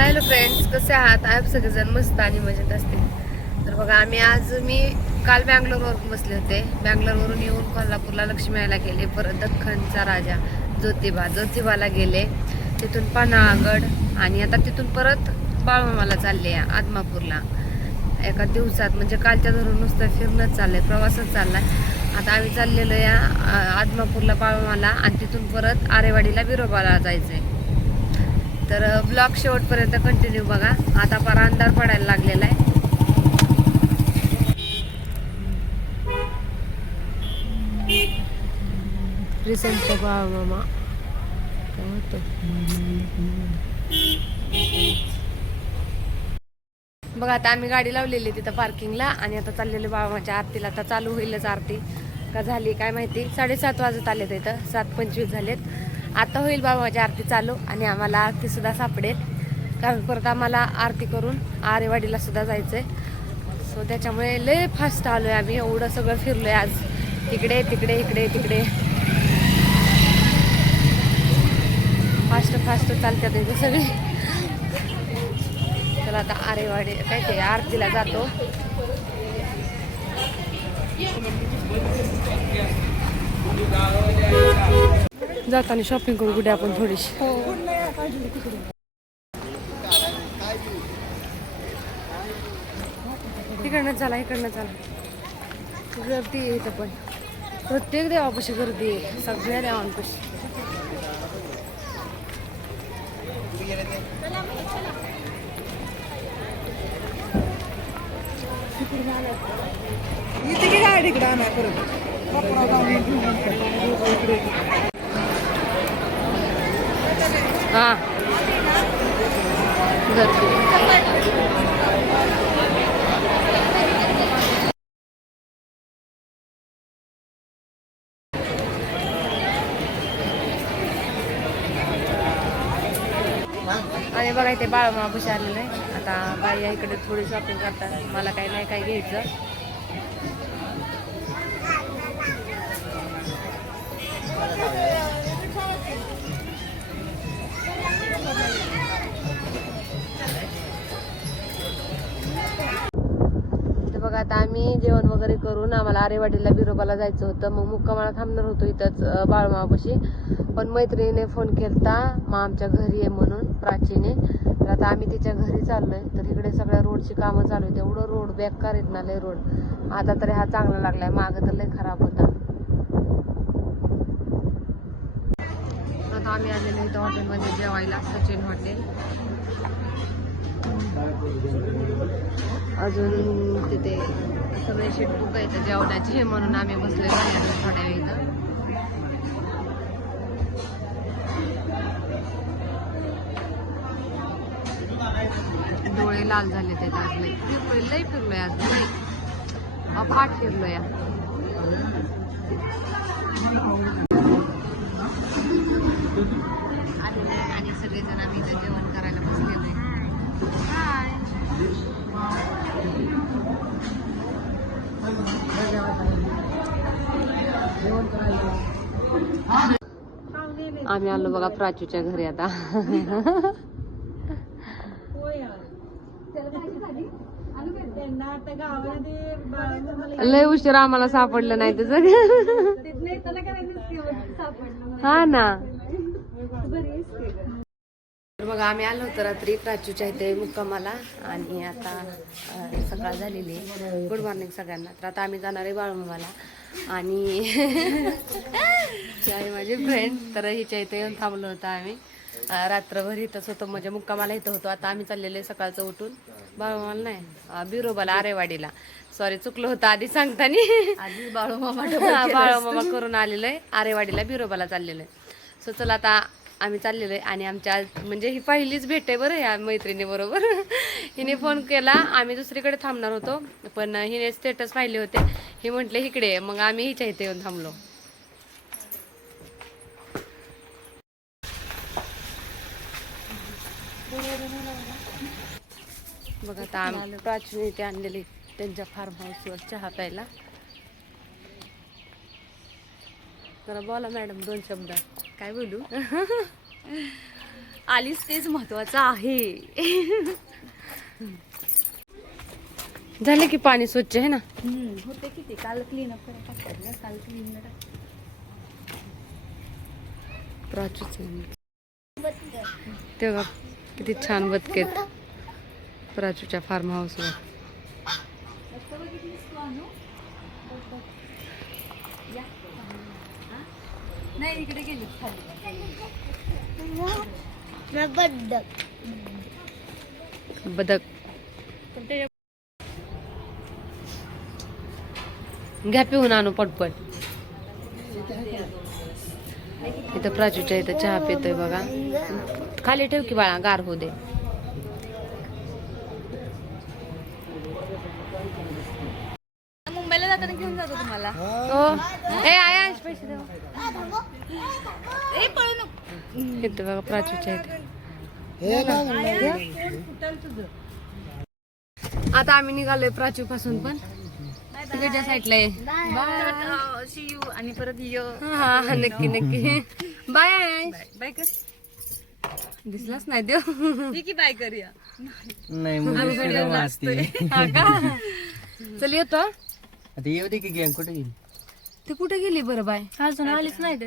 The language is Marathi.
हॅलो फ्रेंड्स, कसे आहात? आप सगळेजण मस्त आणि मजेत असतील. तर बघा, मी काल बँगलोरवरून बसले होते. बँगलोरवरून येऊन कोल्हापूरला लक्ष्मीला गेले, परत दख्खनचा राजा ज्योतिबाला गेले, तिथून पन्हाळगड आणि आता तिथून परत बाळमामाला चालले आदमापूरला. एका दिवसात म्हणजे कालच्या धरून नुसतं फिरणंच चाललंय, प्रवासच चाललाय. आता आम्ही चाललेलो या आदमापूरला बाळमामाला आणि तिथून परत आरेवाडीला बिरोबाला जायचंय. तर ब्लॉग शेवटपर्यंत कंटिन्यू बघा. आता फार अंधार पडायला लागलेला आहे. रिसेंट बाळमामा बघा, आता आम्ही गाडी लावलेली तिथं पार्किंगला आणि आता चाललेले बाळमामाच्या आरतीला. आता चालू होईलच आरती, का झाली काय माहिती. 7:30 वाजत आलेत इथं, 7:25 झालेत. आता होईल बाळमामाची आरती चालू आणि आम्हाला आरती सुद्धा सापडेल, कारण परत आम्हाला आरती करून आरेवाडीला सुद्धा जायचंय. सो त्याच्यामुळे लय फास्ट आलोय आम्ही. एवढं सगळं फिरलोय आज, इकडे तिकडे इकडे तिकडे. फास्ट चालतात इथे सगळे. चला आता आरेवाडी काय ते आरतीला जातो. जाताना शॉपिंग करू कुठे आपण थोडीशी. इकडनं चला गर्दी आहे इथं, पण प्रत्येक देवापाशी गर्दी आहे, सगळ्या देवांपाशी. हा गर्दी. आणि बघा इथे बाळमामापाशी आलेलं आहे. आता बाई इकडे थोडी शॉपिंग करतात. मला काही नाही काय घ्यायचं. बघा, आता आम्ही जेवण वगैरे करून आम्हाला आरेवाडीला बिरोबाला जायचं होतं. मग मुक्कामाला थांबणार होतो इथंच बाळमामापाशी, पण मैत्रिणीने फोन केलता मग आमच्या घरी आहे म्हणून, प्राचीने. तर आता आम्ही तिच्या घरी चाललोय. तर इकडे सगळ्या रोडची कामं चालू आहेत. एवढं रोड बेकार आहेत ना, लय रोड. आता तरी हा चांगला लागलाय, मागं तर लय खराब होता. आता आम्ही आलेलो इथं हॉटेलमध्ये जेवायला, सचिन हॉटेल. अजून तिथे सगळे शीट बुक आहेत जेवणाचे, म्हणून आम्ही बसलोय बाहेर थोड्या वेळ इथं. डोळे लाल झाले ते आज. लय फिरलोय आज, लय अफाट फिरलोय. आणि सगळेजण आम्ही इथं जेवण करायला बसलेलो आहे. आम्ही आलो बघा प्राचूच्या घरी आता. लय उशीर आम्हाला सापडलं नाही त्याचं. हा ना. तर बघा, आम्ही आलो होतो रात्री प्राचूच्या इथे मुक्कामाला आणि आता सकाळ झालेली आहे. गुड मॉर्निंग सगळ्यांना. तर आता आम्ही जाणार आहे बाळमामाला आणि माझी फ्रेंड, तर हिच्या इथे येऊन थांबलो होतो आम्ही. रात्रभर इथंच होतो, म्हणजे मुक्कामाला इथं होतो. आता आम्ही चाललेलो सकाळचं उठून बाळमामाला नाही, बिरोबाला, आरेवाडीला. सॉरी, चुकलं होतं आधी सांगताना. बाळमामा करून आलेलो आहे, आरेवाडीला बिरोबाला चाललेलो आहे. सो चला आता आम्ही चाललेलो आहे. आणि आमच्या म्हणजे ही पहिलीच भेट आहे बरं या मैत्रिणी बरोबर. हिने फोन केला, आम्ही दुसरीकडे थांबणार होतो, पण हिने स्टेटस पाहिले होते. हे म्हटले इकडे, मग आम्ही हिच्या इथे येऊन थांबलो. बघा, आता आम्ही प्राचीन इथे आणलेले त्यांच्या फार्म हाऊसवर चहा प्यायला. जरा बोला मॅडम, 2 शब्द. काय बोलू? आलीच तेच महत्वाचं आहे. झाले की पाणी स्वच्छ आहे ना. होते किती काल क्लीन अप करायला काल क्लीन प्राचूच तेव्हा किती छान बदकेत प्राचूच्या फार्म हाऊसवर. नाही इकडे गेली खाली. बदक घ्या पिऊन आणू पटपट. इथं प्राचूच्या इथं चहा पितोय बघा. खाली ठेव की बाळा गार होऊ दे. मुंबईला जाताना घेऊन जातो तुम्हाला. हो ए आया पैसे देऊ. ए पळू नको. इथं बघा प्राचूच्या इथे. आता आम्ही निघालोय प्राचू पासून पण तिकडच्या साईडला आहे. बाय सी यू आणि परत य. हा नक्की नक्की. बाय बाय कर. दिसलाच नाही देव. की बाय करूया. नाही मुली हा का? चल येतो. आता येऊ दे की गॅंग कुठे गेली? ते कुठे गेली बरं बाय? अजून आलीच नाही ते.